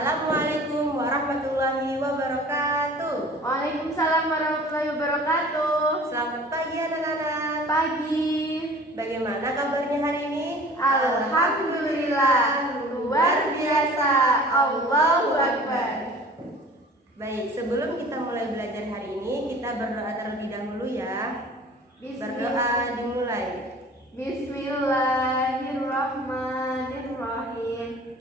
Assalamualaikum warahmatullahi wabarakatuh. Waalaikumsalam warahmatullahi wabarakatuh. Selamat pagi anak-anak. Pagi. Bagaimana kabarnya hari ini? Alhamdulillah, luar biasa. Allahu Akbar. Baik, sebelum kita mulai belajar hari ini, kita berdoa terlebih dahulu ya. Berdoa dimulai. Bismillahirrahmanirrahim.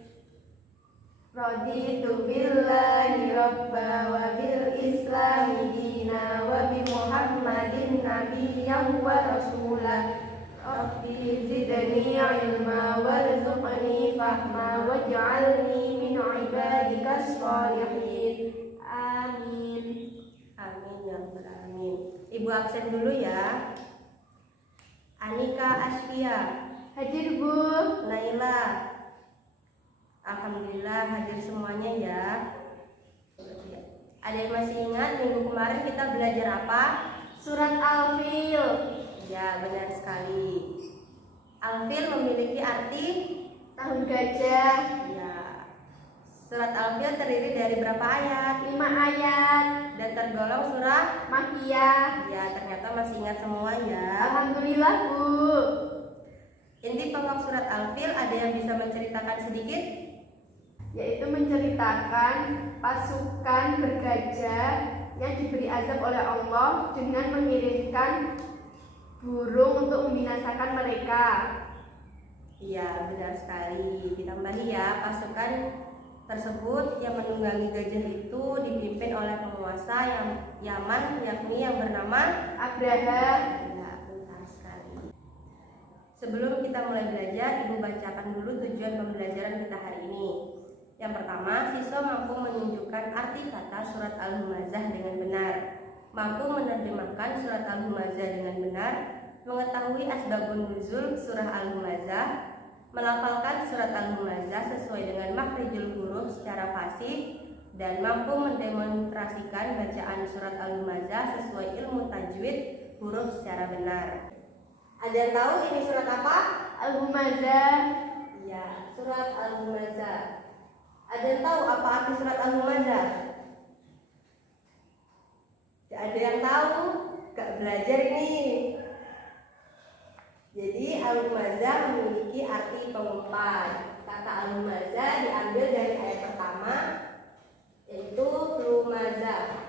Raditu billahi rabba wa bil islami dina wa bi muhammadin nabiyyan wa rasulah. Rabbi zidni ilma warzuqni fahma waj'alni min ibadikas sholihin. Amin. Amin ya rabbal alamin. Ibu absen dulu ya. Anika Asfia. Hadir Bu. Naila. Alhamdulillah hadir semuanya ya. Ada yang masih ingat minggu kemarin kita belajar apa? Surat Al-Fil. Ya, benar sekali. Al-Fil memiliki arti Tahun gajah. ya. Surat Al-Fil terdiri dari berapa ayat? 5 ayat. Dan tergolong surah Makkiyah. ya, ternyata masih ingat semua ya. Alhamdulillah Bu. Inti pokok surat Al-Fil ada yang bisa menceritakan sedikit? Yaitu menceritakan pasukan bergajah yang diberi azab oleh Allah dengan mengirimkan burung untuk membinasakan mereka. Iya, benar sekali. Ditambahi ya, pasukan tersebut yang menunggangi gajah itu dipimpin oleh penguasa yang Yaman, yakni yang bernama Abraha. Ya, benar sekali. Sebelum kita mulai belajar, Ibu bacakan dulu tujuan pembelajaran kita hari ini. Yang pertama, siswa mampu menunjukkan arti kata surat Al-Humazah dengan benar, mampu menerjemahkan surat Al-Humazah dengan benar, mengetahui asbabun nuzul surah Al-Humazah, melafalkan surat Al-Humazah sesuai dengan makhrijul huruf secara fasih, dan mampu mendemonstrasikan bacaan surat Al-Humazah sesuai ilmu tajwid huruf secara benar. Ada yang tahu ini surat apa? Al-Humazah. Ya, surat Al-Humazah. Ada yang tahu apa arti surat Al-Humazah? Tidak ada yang tahu? Gak belajar ini. Jadi Al-Humazah memiliki arti pengumpat. Kata Al-Humazah diambil dari ayat pertama, yaitu Lumazah,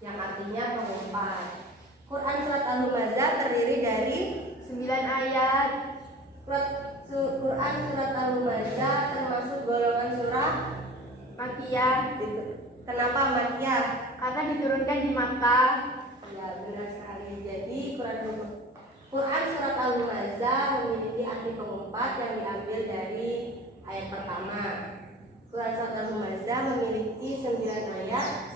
yang artinya pengumpat. Quran surat Al-Humazah terdiri dari 9 ayat. Quran surat Al-Humazah termasuk golongan surah Makkiyah. Kenapa Makkiyah? Karena diturunkan di Makkah. Ya, benar sekali. Jadi Quran surat Al-Humazah memiliki arti pengumpat yang diambil dari ayat pertama. Quran surat Al-Humazah memiliki 9 ayat.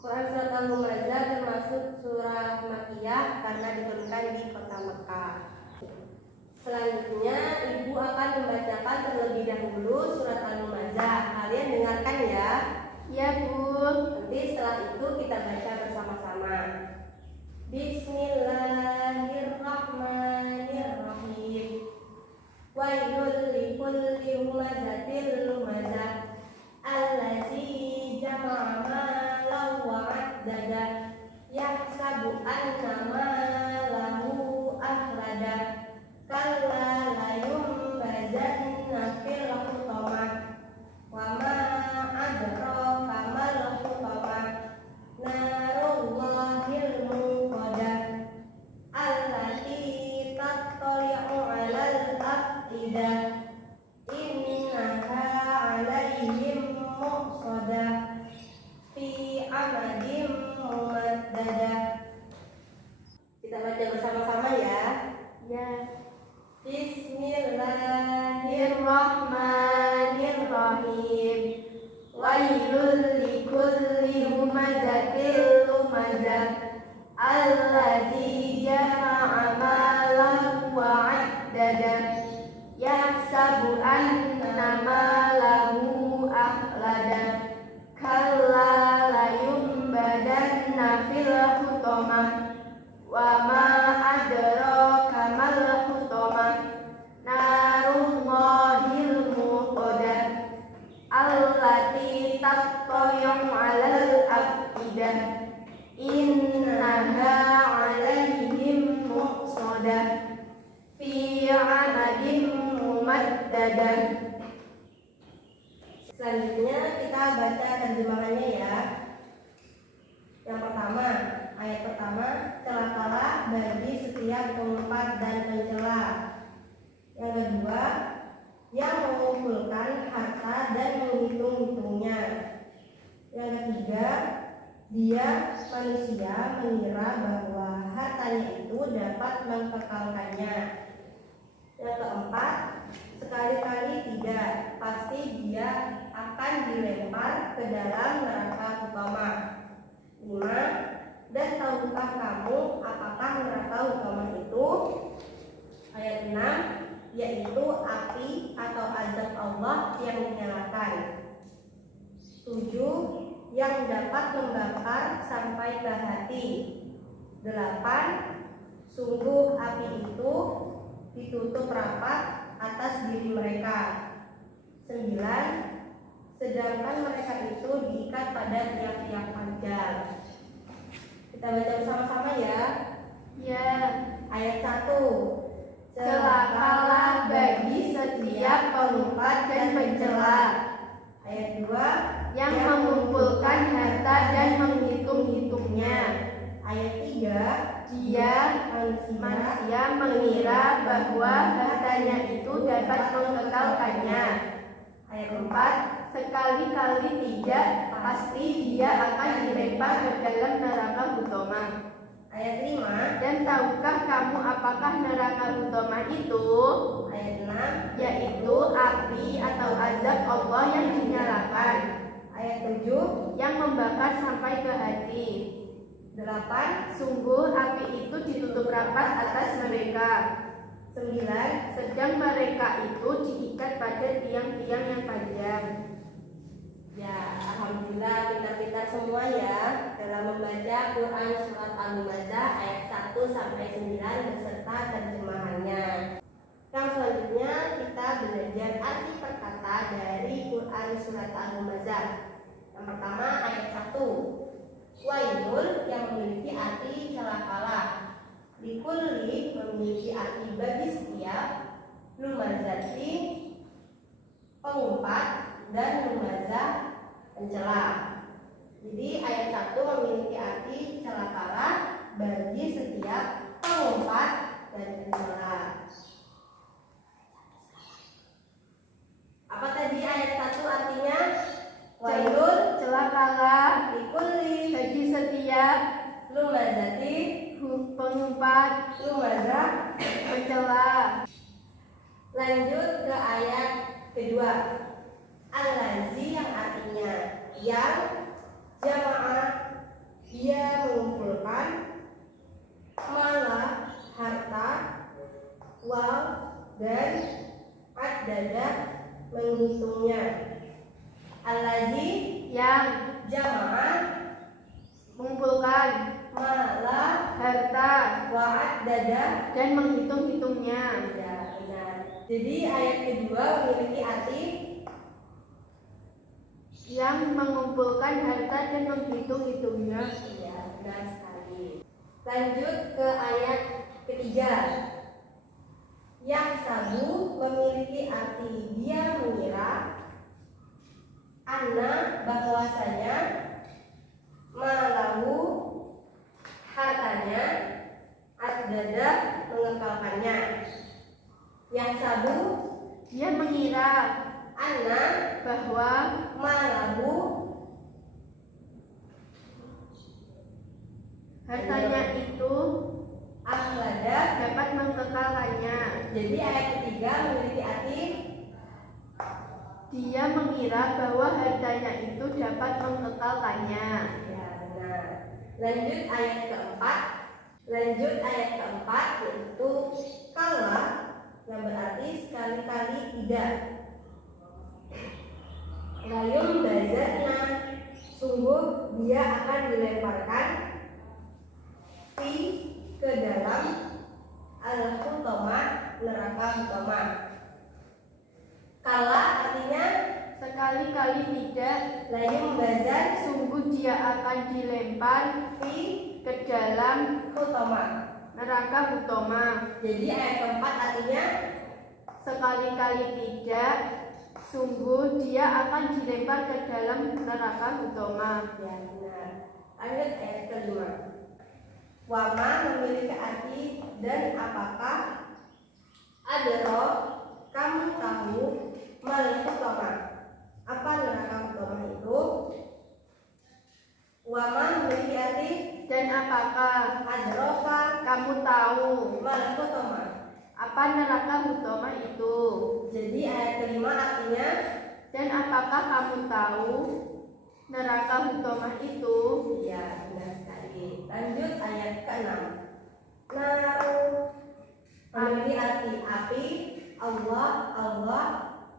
Quran surat Al-Humazah termasuk surah Makkiyah karena diturunkan di kota Mekah. Selanjutnya Ibu akan membacakan terlebih dahulu surat Al-Humazah. Kalian dengarkan ya. Ya Bu. Nanti setelah itu kita baca bersama-sama. Bismillahirrahmanirrahim. Wailul likulli humazatil lumazah allazi jama'a malan wa 'addada yahsabu anna malahu akhlada kalla layumbazanna fil hutamah wa ma adraka mal hutamah innaha 'alaihim muqsadah fi 'amadin mumaddadah. Selanjutnya kita baca terjemahannya ya. Yang pertama, ayat pertama, celakalah bagi setiap pengumpat dan pencela. Yang kedua, yang mengumpulkan harta dan menghitung-hitungnya. Yang ketiga, dia manusia mengira bahwa hartanya itu dapat mengkekalkannya. Yang keempat, sekali-kali tidak, pasti dia akan dilempar ke dalam neraka utama. 5. Dan tahukah kamu apakah neraka utama itu? Ayat 6, yaitu api atau azab Allah yang dinyalakan. 7. Yang dapat membakar sampai ke hati. 8. Sungguh api itu ditutup rapat atas diri mereka. 9. Sedangkan mereka itu diikat pada tiang-tiang panjang. Kita baca bersama-sama ya. Ya, Ayat 1. celakalah bagi setiap pengumpat dan pencela Ayat 2. yang mengumpulkan harta dan menghitung-hitungnya. Ayat 3. Dia manusia mengira bahwa hartanya itu dapat mengekalkannya. Ayat 4. Sekali-kali tidak, pasti dia akan dilempar ke dalam neraka utama. Ayat 5. Dan tahukah kamu apakah neraka utama itu? Ayat 6. Yaitu api atau azab Allah yang dinyalakan, Ayat 7. yang membakar sampai ke hati. 8. Sungguh api itu ditutup rapat atas mereka, 9. sedang mereka itu diikat pada tiang-tiang yang panjang. Ya, alhamdulillah pintar-pintar semua ya dalam membaca Quran surat Al-Humazah ayat 1 sampai 9 beserta terjemahannya. Yang selanjutnya kita belajar arti perkata dari Quran surat Al-Humazah. Yang pertama ayat 1. Wailul yang memiliki arti celakalah. Likulli memiliki arti bagi setiap. Lumazati pengumpat dan lumazah pencela. Jadi ayat 1 memiliki arti celakalah bagi setiap pengumpat dan pencela. Apa tadi ayat 1 artinya? Wailul Celakalah likulli bagi setiap lumazati pengumpat, lumazah. pencela. Lanjut ke ayat kedua. Al-lazi yang artinya yang, jamaah dia mengumpulkan, malah harta, wal dan ad-dada menghitungnya. Al-lazi Yang jamaah mengumpulkan malah harta wa ad-dada. dan menghitung-hitungnya. Ya, benar. Jadi ayat kedua memiliki arti Yang mengumpulkan harta dan menghitung-hitungnya. ya, benar sekali. Lanjut ke ayat ketiga. Yang sabu memiliki arti dia mengira, anna bahwasanya, malahu hartanya, ad-dada mengekalkannya. Yang sabu Dia mengira anna bahwa malahu hartanya itu akhlada. dapat mengekalkannya. Jadi ayat ketiga memiliki arti Dia mengira bahwa hartanya itu dapat mengekalkannya. ya, benar. Lanjut ayat keempat yaitu kala yang berarti sekali-kali tidak. Layum bazarna sungguh dia akan dilemparkan ke dalam al-hutamah neraka utama. Kala artinya Sekali-kali tidak, layum bazar sungguh dia akan dilempar ke dalam Hutama. neraka Hutama. Jadi ayat keempat artinya Sekali-kali tidak, sungguh dia akan dilempar ke dalam neraka Hutama. ya benar. Lanjut ayat kelima. Wama memiliki arti dan apakah adro kamu tahu mal Hutama. Apa neraka Hutama itu? Wama memiliki arti Dan apakah adroka kamu tahu mal Hutama. apa neraka Hutama itu? Jadi ayat kelima artinya Dan apakah kamu tahu neraka Hutama itu? ya benar sekali. Lanjut ayat ke-6. Naru memiliki arti api, Allah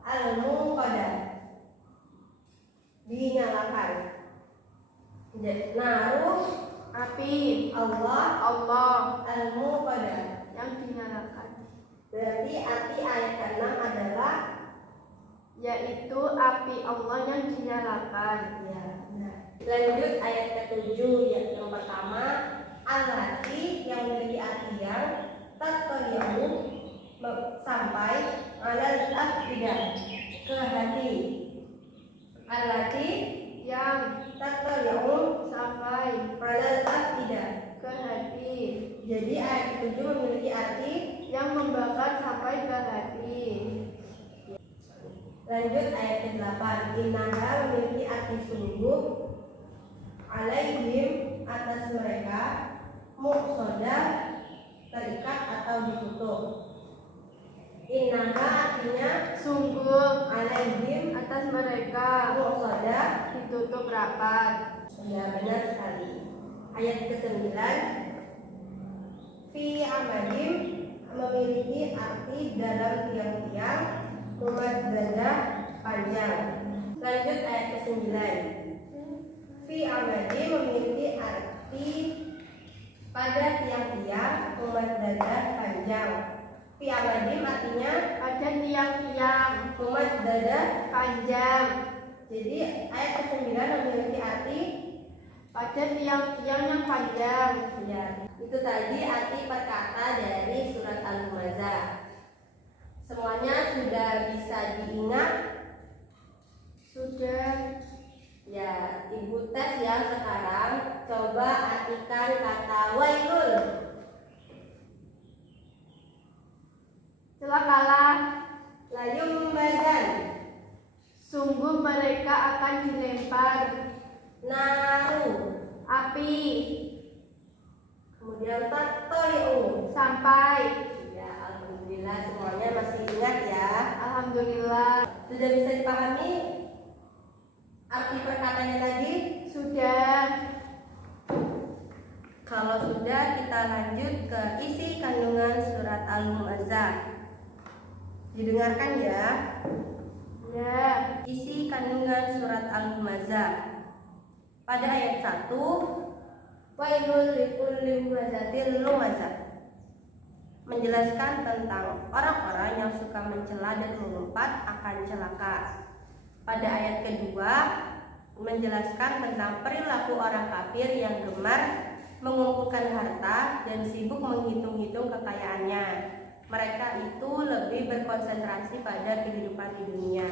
al-muqaddar dinyalakan. Naru Api Allah Allah al-muqaddar. yang dinyalakan, Berarti arti ayat ke-6 adalah yaitu api Allah yang dinyalakan. ya benar. Lanjut ayat ke-7 yang pertama allati yang memiliki arti yang tattali'u sampai alal afidah ke hati. Allati Yang tattali'u sampai alal afidah. ke hati, Jadi ayat ke-7 memiliki arti yang membakar sampai ke hati. lanjut ayat ke-8 innaha memiliki arti sungguh alaihim atas mereka muqsadah terikat atau ditutup. Innaha artinya Sungguh alaihim atas mereka muqsadah. ditutup rapat. Ya benar sekali. Ayat ke-9 fi amadim memiliki arti dalam tiang-tiang mumaddadah panjang. Lanjut ayat ke-9. Fi amadim memiliki arti pada tiang-tiang mumaddadah panjang. Fi amadim artinya Pada tiang-tiang mumaddadah. panjang, Jadi ayat ke-9 memiliki arti pada tiang-tiang yang panjang. ya, itu tadi arti perkata dari surat Al-Humazah. Semuanya sudah bisa diingat? Sudah. Ya, Ibu tes ya sekarang. Coba artikan kata wailul. Celakalah, Layum badan. sungguh mereka akan dilempar Naru. api Kemudian tatoliu. sampai. Ya, alhamdulillah semuanya masih ingat ya. Alhamdulillah. Sudah bisa dipahami arti perkataannya tadi? Sudah. Kalau sudah, kita lanjut ke isi kandungan surat Al-Humazah. Didengarkan ya. Ya. Isi kandungan surat Al-Humazah. Pada ayat 1, wailul likulli humazatil lumazah, menjelaskan tentang orang-orang yang suka mencela dan mengumpat akan celaka. Pada ayat kedua, menjelaskan tentang perilaku orang kafir yang gemar mengumpulkan harta dan sibuk menghitung-hitung kekayaannya. Mereka itu lebih berkonsentrasi pada kehidupan di dunia.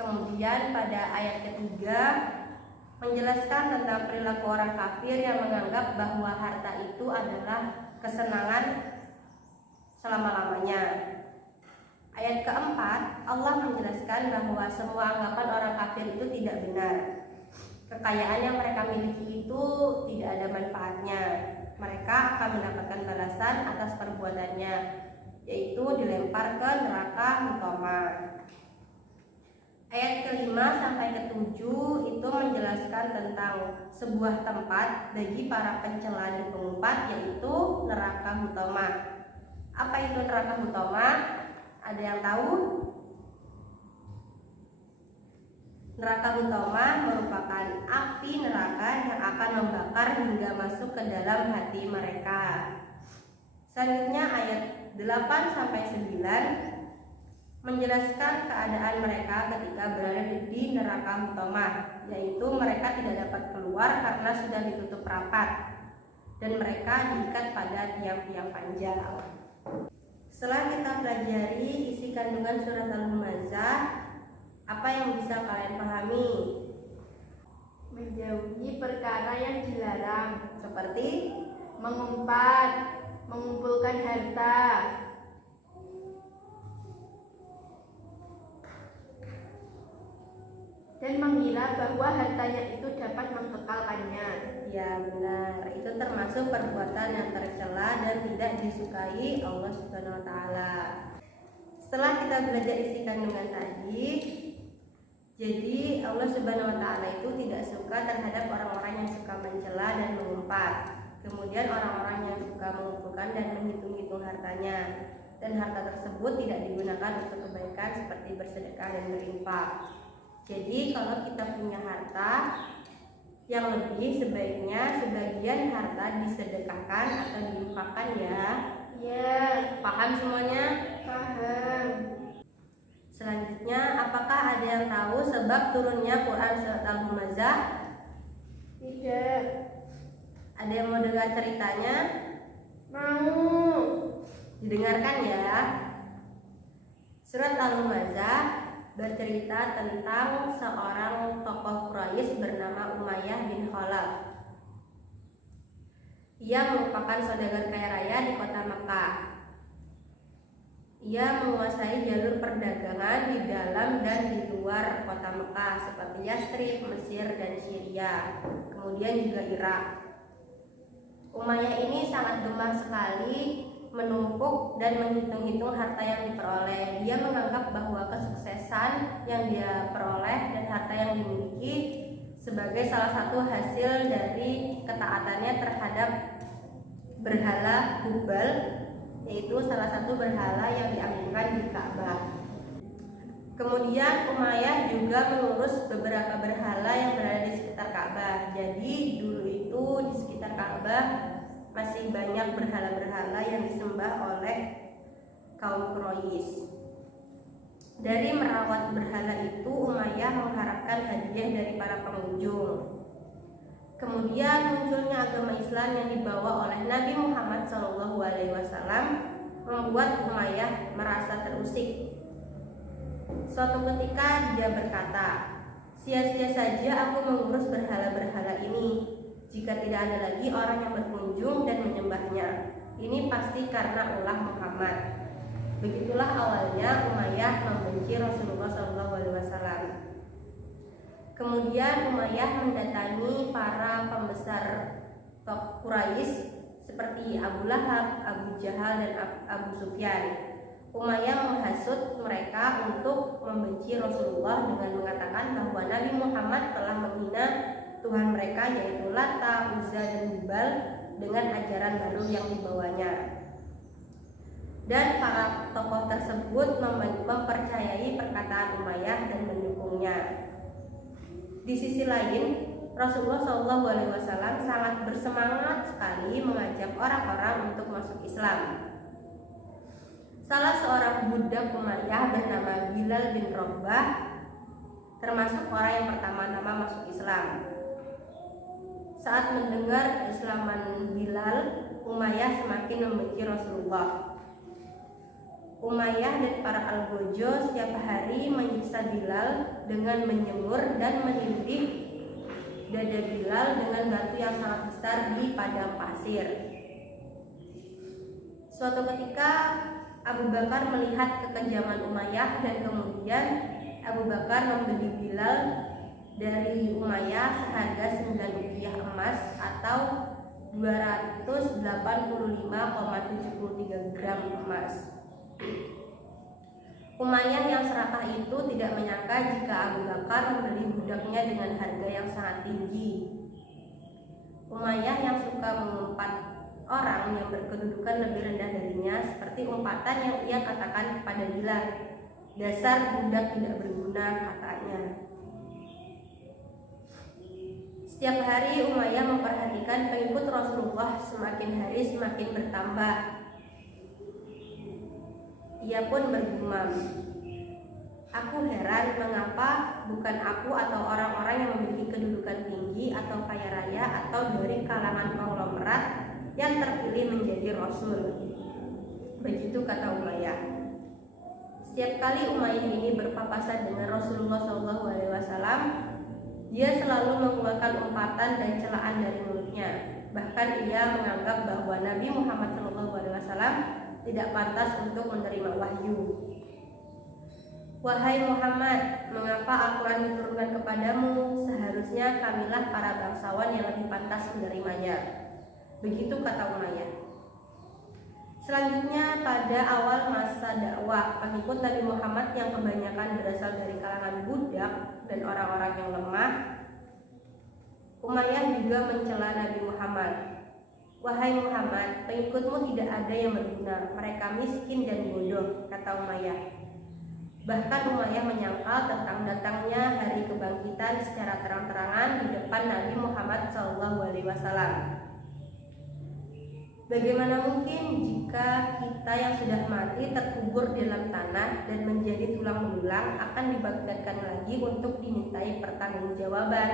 Kemudian pada ayat ketiga menjelaskan tentang perilaku orang kafir yang menganggap bahwa harta itu adalah kesenangan selama-lamanya. Ayat keempat, Allah menjelaskan bahwa semua anggapan orang kafir itu tidak benar. Kekayaan yang mereka miliki itu tidak ada manfaatnya. Mereka akan mendapatkan balasan atas perbuatannya, yaitu dilempar ke neraka Hutama. Ayat kelima sampai ketujuh itu menjelaskan tentang sebuah tempat bagi para pencela dan pengumpat, yaitu neraka Hutama. Apa itu neraka Hutama? Ada yang tahu? Neraka Hutama merupakan api neraka yang akan membakar hingga masuk ke dalam hati mereka. Selanjutnya ayat 8 sampai 9 menjelaskan keadaan mereka ketika berada di neraka Hutama. yaitu mereka tidak dapat keluar karena sudah ditutup rapat dan mereka diikat pada tiang-tiang panjang. Setelah kita pelajari isi kandungan surat Al-Humazah, apa yang bisa kalian pahami? Menjauhi perkara yang dilarang, Seperti mengumpat, mengumpulkan harta, dan mengira bahwa hartanya itu dapat membekalkannya. ya benar, itu termasuk perbuatan yang tercela dan tidak disukai Allah Subhanahu wa taala. Setelah kita belajar isi kandungan tadi, jadi Allah Subhanahu wa taala itu tidak suka terhadap orang-orang yang suka mencela dan mengumpat. Kemudian orang-orang yang suka mengumpulkan dan menghitung-hitung hartanya, dan harta tersebut tidak digunakan untuk kebaikan seperti bersedekah dan berinfak. Jadi kalau kita punya harta yang lebih, sebaiknya sebagian harta disedekahkan atau diinfakkan ya. Ya, Paham semuanya? paham. Selanjutnya, apakah ada yang tahu sebab turunnya Quran surat Al-Humazah? Tidak. Ada yang mau dengar ceritanya? Mau. Didengarkan ya. Surat Al-Humazah bercerita tentang seorang tokoh Quraisy bernama Umayyah bin Khalaf. Ia merupakan saudagar kaya raya di kota Makkah. Ia menguasai jalur perdagangan di dalam dan di luar kota Makkah seperti Yastrib, Mesir, dan Syria, kemudian juga Irak. Umayyah ini sangat gemar sekali menumpuk dan menghitung-hitung harta yang diperoleh. Dia menganggap bahwa kesuksesan yang dia peroleh dan harta yang dimiliki sebagai salah satu hasil dari ketaatannya terhadap berhala Hubal, yaitu salah satu berhala yang diagungkan di Ka'bah. Kemudian Umayyah juga mengurus beberapa berhala yang berada di sekitar Ka'bah. Jadi dulu itu di sekitar Ka'bah masih banyak berhala-berhala yang disembah oleh kaum Quraisy. Dari merawat berhala itu, Umayyah mengharapkan hadiah dari para pengunjung. Kemudian munculnya agama Islam yang dibawa oleh Nabi Muhammad SAW membuat Umayyah merasa terusik. Suatu ketika dia berkata, "Sia-sia saja aku mengurus berhala-berhala ini jika tidak ada lagi orang yang berkunjung dan menyembahnya. Ini pasti karena ulah Muhammad." Begitulah awalnya Umayyah membenci Rasulullah SAW. Kemudian Umayyah mendatangi para pembesar Quraisy seperti Abu Lahab, Abu Jahal, dan Abu Sufyan. Umayyah menghasut mereka untuk membenci Rasulullah dengan mengatakan bahwa Nabi Muhammad telah menghina Tuhan mereka yaitu Lata, Uzza, dan Hubal dengan ajaran baru yang dibawanya. Dan para tokoh tersebut mempercayai perkataan Umayyah dan mendukungnya. Di sisi lain, Rasulullah SAW sangat bersemangat sekali mengajak orang-orang untuk masuk Islam. Salah seorang budak Umayyah bernama Bilal bin Rabah termasuk orang yang pertama-tama masuk Islam. Saat mendengar keislaman Bilal, Umayyah semakin membenci Rasulullah. Umayyah dan para algojo setiap hari menyiksa Bilal dengan menyemur dan menindih dada Bilal dengan batu yang sangat besar di padang pasir. Suatu ketika Abu Bakar melihat kekejaman Umayyah dan kemudian Abu Bakar membeli Bilal dari Umayyah seharga 9 rupiah emas atau 285,73 gram emas. Umayyah yang serakah itu tidak menyangka jika Abu Bakar membeli budaknya dengan harga yang sangat tinggi. Umayyah yang suka mengumpat orang yang berkedudukan lebih rendah darinya seperti umpatan yang ia katakan kepada Bilal, "Dasar budak tidak berguna," katanya. Setiap hari Umayyah memperhatikan pengikut Rasulullah semakin hari semakin bertambah. Ia pun bergumam, Aku heran mengapa bukan aku atau orang-orang yang memiliki kedudukan tinggi atau kaya raya atau dari kalangan konglomerat yang terpilih menjadi rasul. Begitu kata Umayyah. Setiap kali Umayyah ini berpapasan dengan Rasulullah SAW, dia selalu mengeluarkan umpatan dan celaan dari mulutnya. Bahkan ia menganggap bahwa Nabi Muhammad SAW tidak pantas untuk menerima wahyu. Wahai Muhammad, mengapa Al-Quran diturunkan kepadamu? Seharusnya kamilah para bangsawan yang lebih pantas menerimanya. Begitu kata Umayyah. Selanjutnya, pada awal masa dakwah, pengikut Nabi Muhammad yang kebanyakan berasal dari kalangan budak dan orang-orang yang lemah, Umayyah juga mencela Nabi Muhammad. Wahai Muhammad, pengikutmu tidak ada yang berguna, mereka miskin dan bodoh, kata Umayyah. Bahkan Umayyah menyangkal tentang datangnya hari kebangkitan secara terang-terangan di depan Nabi Muhammad SAW. Bagaimana mungkin jika kita yang sudah mati terkubur di dalam tanah dan menjadi tulang belulang akan dibangkitkan lagi untuk dimintai pertanggungjawaban?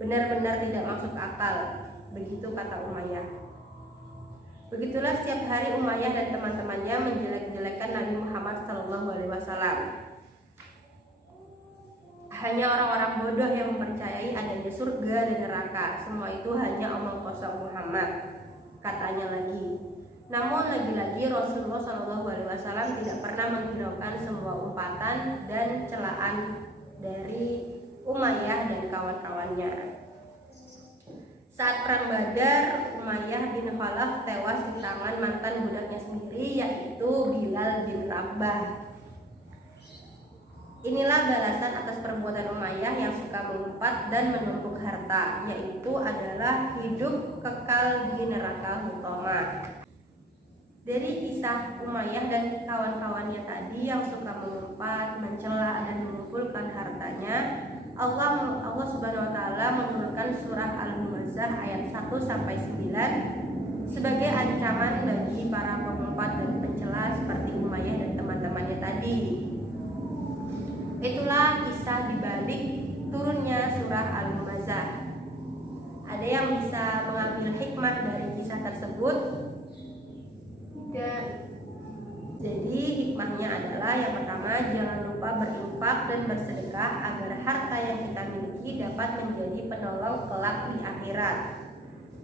Benar-benar tidak masuk akal. Begitu kata Umayyah. Begitulah setiap hari Umayyah dan teman-temannya menjelek-jelekan Nabi Muhammad SAW. Hanya orang-orang bodoh yang mempercayai adanya surga dan neraka. Semua itu hanya omong kosong Muhammad, katanya lagi. Namun lagi-lagi Rasulullah SAW tidak pernah menghiraukan semua umpatan dan celaan dari Umayyah dan kawan-kawannya. Saat perang Badar, Umayyah bin Khalaf tewas di tangan mantan budaknya sendiri, yaitu Bilal bin Rabah. Inilah balasan atas perbuatan Umayyah yang suka mengumpat dan menumpuk harta, yaitu adalah hidup kekal di neraka hutama. Dari kisah Umayyah dan kawan-kawannya tadi yang suka mengumpat, mencela dan mengumpulkan hartanya, Allah Subhanahu wa taala menurunkan surah Al-Humazah ayat 1 sampai 9 sebagai ancaman bagi para pengumpat dan pencela seperti Umayyah dan teman-temannya tadi. Itulah kisah dibalik turunnya surah Al-Humazah. Ada yang bisa mengambil hikmah dari kisah tersebut? Tidak. Jadi hikmahnya adalah yang pertama, jangan lupa berinfak dan bersedekah agar harta yang kita miliki dapat menjadi penolong kelak di akhirat.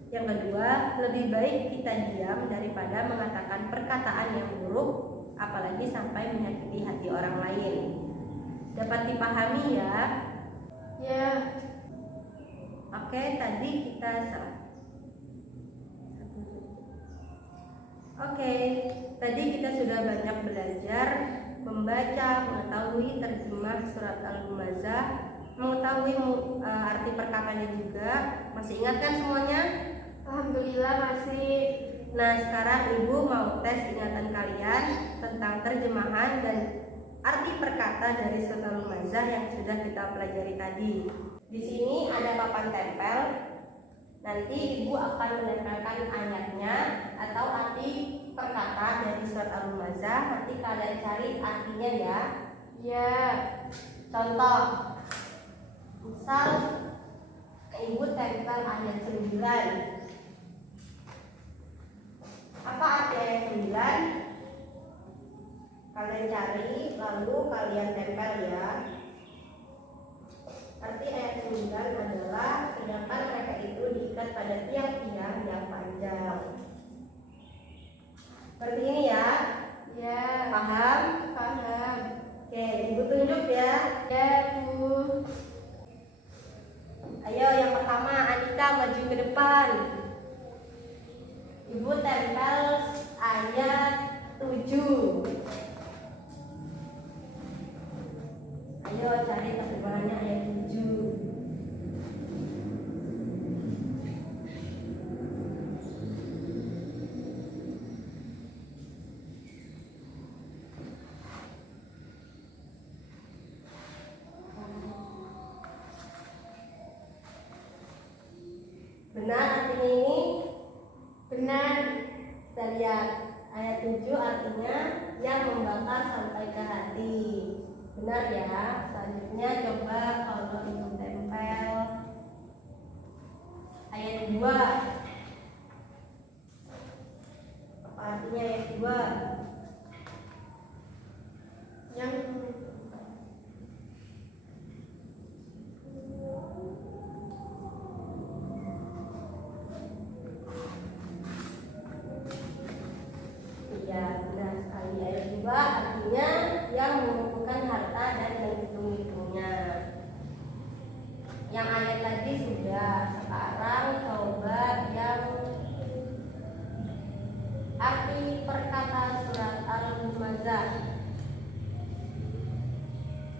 Yang kedua, lebih baik kita diam daripada mengatakan perkataan yang buruk, apalagi sampai menyakiti hati orang lain. Dapat dipahami ya? Ya. Oke, tadi kita tadi kita sudah banyak belajar membaca, mengetahui terjemah surat Al-Humazah, mengetahui arti perkataannya juga. Masih ingat kan semuanya? Alhamdulillah masih. Nah, sekarang Ibu mau tes ingatan kalian tentang terjemahan dan arti perkata dari surat Al-Humazah yang sudah kita pelajari tadi. Di sini ada papan tempel. Nanti Ibu akan menempelkan ayatnya atau arti perkata dari surat Al-Humazah. Nanti kalian cari artinya ya. Ya. Contoh, misal Ibu tempel ayat 9. Apa arti ayat 9? Kalian cari, lalu kalian tempel ya. Arti ayat 9 adalah sedangkan mereka itu diikat pada tiang-tiang yang panjang. Seperti ini ya. Ya. Paham? Paham. Oke, Ibu tunjuk ya. Ya, Bu. Ayo, yang pertama Anika maju ke depan. Ibu tempel ayat 7. Ayo cari terjemahannya ayat 7. Benar artinya ini? Benar. Kita lihat ayat 7 artinya yang membakar sampai ke hati. Benar ya. Selanjutnya coba kalau ibu tempel ayat 2. Apa artinya ayat 2? Yang Iya, benar sekali. Ayat 2 artinya yang mengumpulkan harta dan menghitung-hitungnya. Yang ayat tadi sudah. Sekarang coba yang arti perkataan surat Al-Humazah.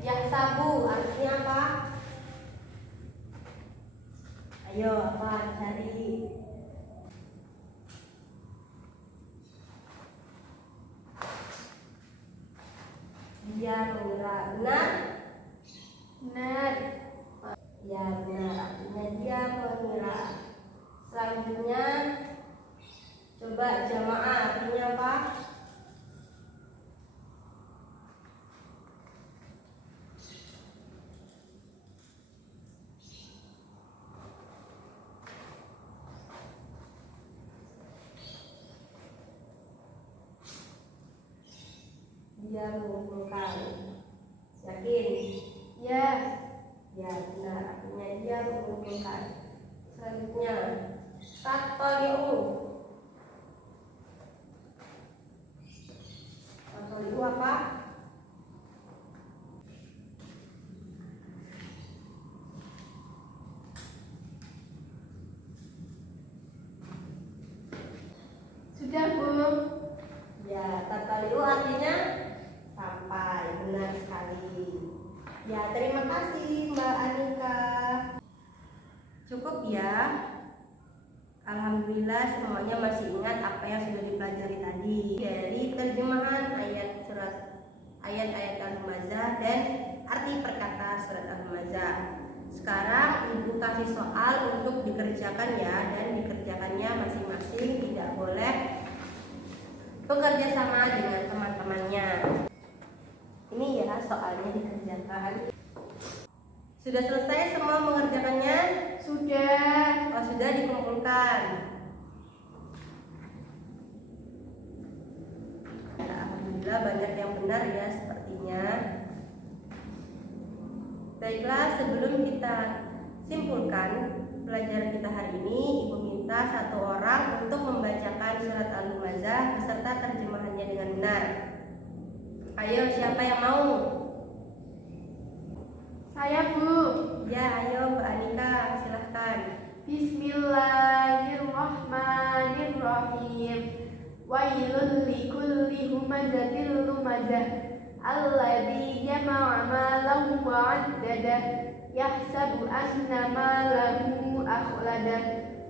Yang sabu artinya apa? Ayo, apa cari? Dia mengira. Benar? benar. Ya benar, artinya dia mengira. Selanjutnya coba jamaah artinya apa? Dia mengumpulkan. Yakin? Ya, Ya benar, artinya dia mengumpulkan. Selanjutnya tatoliu. Tatoliu apa? sudah Bu. Ya, tatoliu artinya sampai. Benar sekali. Ya, terima kasih Mbak Anika. Cukup ya. Alhamdulillah semuanya masih ingat apa yang sudah dipelajari tadi dari terjemahan ayat-ayat Al-Humazah dan arti perkata surat Al-Humazah. Sekarang Ibu kasih soal untuk dikerjakan ya, dan dikerjakannya masing-masing, tidak boleh bekerja sama dengan teman-temannya. Ini ya soalnya dikerjakan. Sudah selesai semua mengerjakannya? Sudah. Oh, sudah dikumpulkan. Alhamdulillah banyak yang benar ya sepertinya. Baiklah, sebelum kita simpulkan pelajaran kita hari ini, Ibu minta satu orang untuk membacakan surat Al-Humazah beserta terjemahannya dengan benar. Ayo, siapa yang mau? Saya Bu. Ya, ayo Mbak Anika, silahkan. Bismillahirrahmanirrahim. Wailul likulli humazatil lumazah alladzi jama'a malan wa 'addadah yahsabu anna malahu akhladah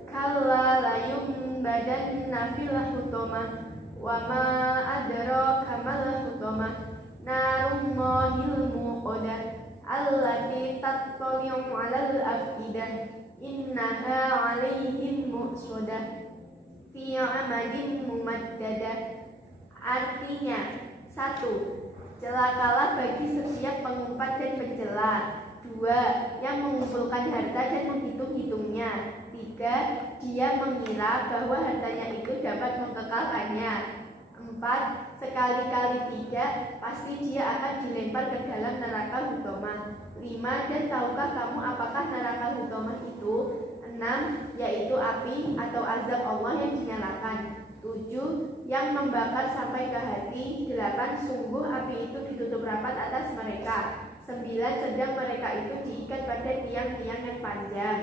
kalla la yunbadanna fil hutamah wa ma adraka mal hutamah narullahil muqadah allati tattali'u 'alal afidah innaha 'alaihim mu'sadah fi 'amadin mumaddadah. Artinya, 1. Celakalah bagi setiap pengumpat dan pencela. 2. Yang mengumpulkan harta dan menghitung-hitungnya. 3. Dia mengira bahwa hartanya itu dapat mengekalkannya. 4. Sekali-kali tidak, pasti dia akan dilempar ke dalam neraka hutomah. 5. Dan tahukah kamu apakah neraka hutomah itu? 6. Yaitu api atau azab Allah yang dinyalakan. 7. Yang membakar sampai ke hati. 8. Sungguh api itu ditutup rapat atas mereka. 9. Sedang mereka itu diikat pada tiang-tiang yang panjang.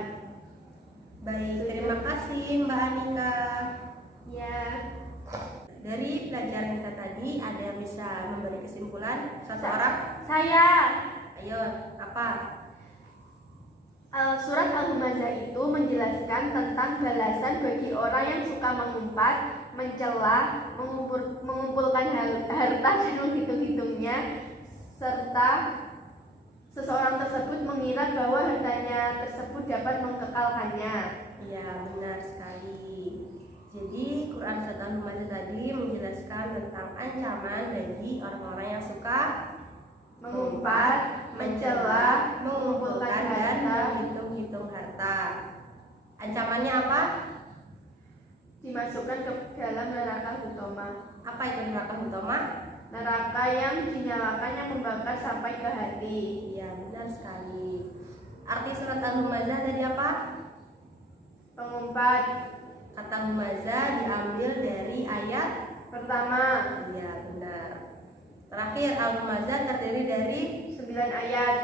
Baik, terima kasih Mbak Anika. Ya, Dari pelajaran kita tadi, ada yang bisa memberi kesimpulan? Satu orang? saya. Ayo, apa? Surat Al-Humazah itu menjelaskan tentang balasan bagi orang yang suka mengumpat, mencela, mengumpulkan harta dan menghitung-hitungnya, serta seseorang tersebut mengira bahwa hartanya tersebut dapat mengekalkannya. Ya, benar sekali. Jadi, Quran Surat Al-Humazah tadi menjelaskan tentang ancaman bagi orang-orang yang suka mengumpat, mencela, mengumpulkan dan harta, menghitung-hitung harta. Ancamannya apa? dimasukkan ke dalam neraka Hutoma. Apa itu neraka Hutoma? Neraka yang dinyalakan yang membakar sampai ke hati. Iya, benar sekali. Arti surat Al-Humazah tadi apa? Pengumpat. Kata humazah diambil dari ayat Pertama, iya, benar. Terakhir, Al-Humazah terdiri dari 9 ayat.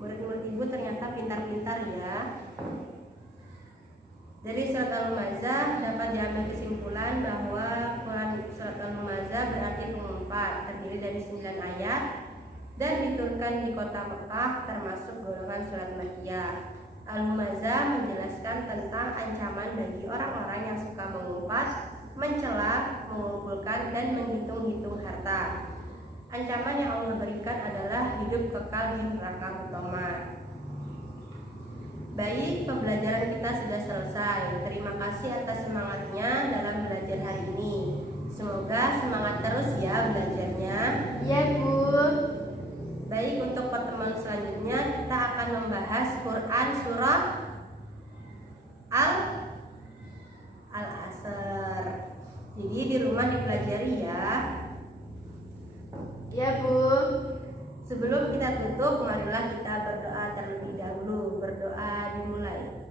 murid-murid ibu ternyata pintar-pintar ya. Dari surat Al-Humazah dapat diambil kesimpulan bahwa Quran surat Al-Humazah berarti pengumpat, terdiri dari 9 ayat dan diturunkan di kota Mekah, termasuk golongan surat Makkiyah. Al-Humazah menjelaskan tentang ancaman bagi orang-orang yang suka mengumpat, mencela, mengumpulkan dan menghitung-hitung harta. Ancaman yang Allah berikan adalah hidup kekal di neraka Hutoma. Baik, pembelajaran kita sudah selesai. Terima kasih atas semangatnya dalam belajar hari ini. Semoga semangat terus ya belajarnya. Ya, Bu. Baik, untuk pertemuan selanjutnya kita akan membahas Quran surat Al-Asr. Jadi di rumah dipelajari ya. Ya, Bu. Sebelum kita tutup, marilah kita berdoa terlebih dahulu. Berdoa dimulai.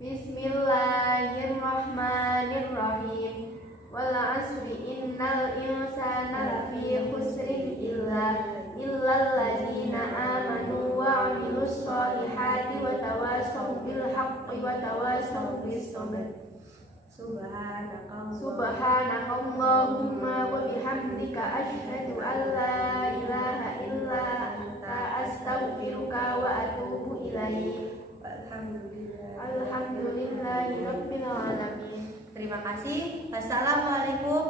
Bismillahirrahmanirrahim. Wal 'asri innal insana lafi khusrin illal ladzina amanu wa 'amilus sholihati wa tawasaw bil haqqi wa tawasaw bis sabr. Subhanakallahumma wa bihamdika asyhadu an la ilaha illa anta astaghfiruka wa atubu ilaik. Alhamdulillahi rabbil alamin. Terima kasih. Wassalamualaikum